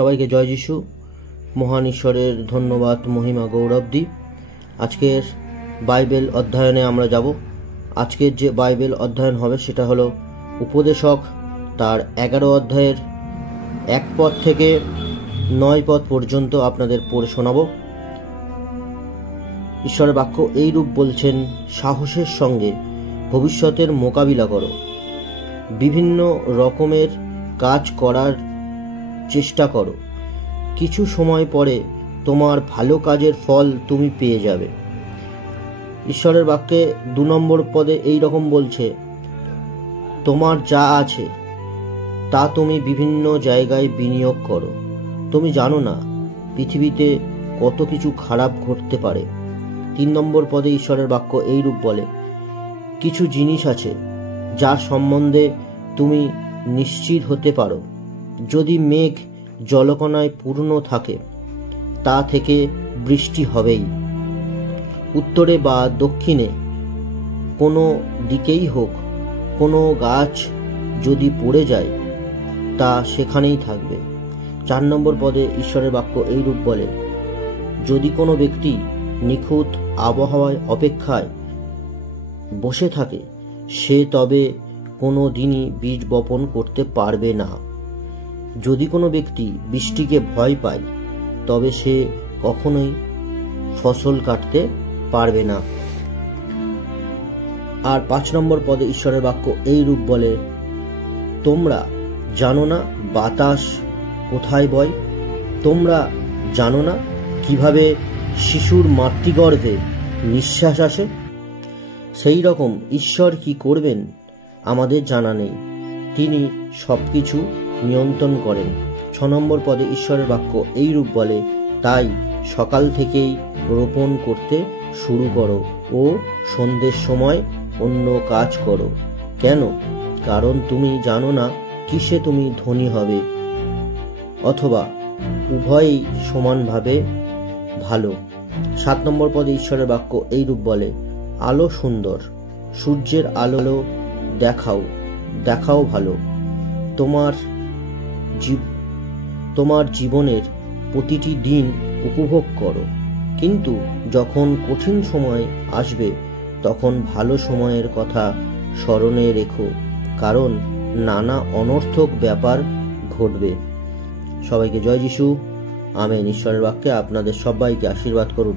সবাইকে জয় যিশু। মহান ঈশ্বরের ধন্যবাদ, মহিমা, গৌরবদি। আজকের বাইবেল অধ্যয়নে আমরা যাব। আজকের যে বাইবেল অধ্যয়ন হবে সেটা হলো উপদেশক, তার 11 অধ্যায়ের 1 পদ থেকে 9 পদ পর্যন্ত আপনাদের পড়ে শোনাব। ঈশ্বরের বাক্য এইরূপ বলছেন, সাহসের সঙ্গে ভবিষ্যতের মোকাবিলা করো, বিভিন্ন রকমের কাজ করার চেষ্টা করো, কিছু সময় পরে তোমার ভালো কাজের ফল তুমি পেয়ে যাবে। ঈশ্বরের বাক্যে 2 নম্বর পদে এই রকম বলছে, তোমার যা আছে তা তুমি বিভিন্ন জায়গায় বিনিয়োগ করো। তুমি জানো না পৃথিবীতে কত কিছু খারাপ ঘটতে পারে। 3 নম্বর পদে ঈশ্বরের বাক্য এইরূপ বলে, কিছু জিনিস আছে যার সম্বন্ধে তুমি নিশ্চিত হতে পারো। যদি মেঘ জলকণায় পূর্ণ থাকে, তা থেকে বৃষ্টি হবেই। উত্তরে বা দক্ষিণে কোনো দিকেই হোক, কোনো গাছ যদি পড়ে যায় তা সেখানেই থাকবে। 4 নম্বর পদে ঈশ্বরের বাক্য এইরূপ বলে, যদি কোনো ব্যক্তি নিখুঁত আবহাওয়ায় অপেক্ষায় বসে থাকে, সে তবে কোনো দিনই বীজ বপন করতে পারবে না। যদি কোনো ব্যক্তি বৃষ্টিকে ভয় পায়, তবে সে কখনোই ফসল কাটতে পারবে না। আর 5 নম্বর পদে ঈশ্বরের বাক্য এইরূপ বলে, তোমরা জানো না বাতাস কোথায় বয়? তোমরা জানো না কিভাবে শিশুর মাতৃগর্ভে নিঃশ্বাস আসে? সেই রকম ঈশ্বর কি করবেন আমাদের জানা নেই। তিনি সবকিছু নিয়ন্ত্রণ করেন। 6 নম্বর পদে ঈশ্বরের বাক্য এইরূপ বলে, তাই সকাল থেকেই রোপণ করতে শুরু করো ও সন্ধ্যের সময় অন্য কাজ করো। কেন? কারণ তুমি জানো না কিসে তুমি ধনী হবে, অথবা উভয়ই সমানভাবে ভালো। 7 নম্বর পদে ঈশ্বরের বাক্য এইরূপ বলে, আলো সুন্দর, সূর্যের আলো দেখাও ভালো। তোমার জীবনের প্রতিটি দিন উপভোগ করো, কিন্তু যখন কঠিন সময় আসবে তখন ভালো সময়ের কথা স্মরণে রেখো, কারণ নানা অনর্থক ব্যাপার ঘটবে। সবাইকে জয় যিশু। আমেন। ঈশ্বরের বাক্যে আপনাদের সবাইকে আশীর্বাদ করুন।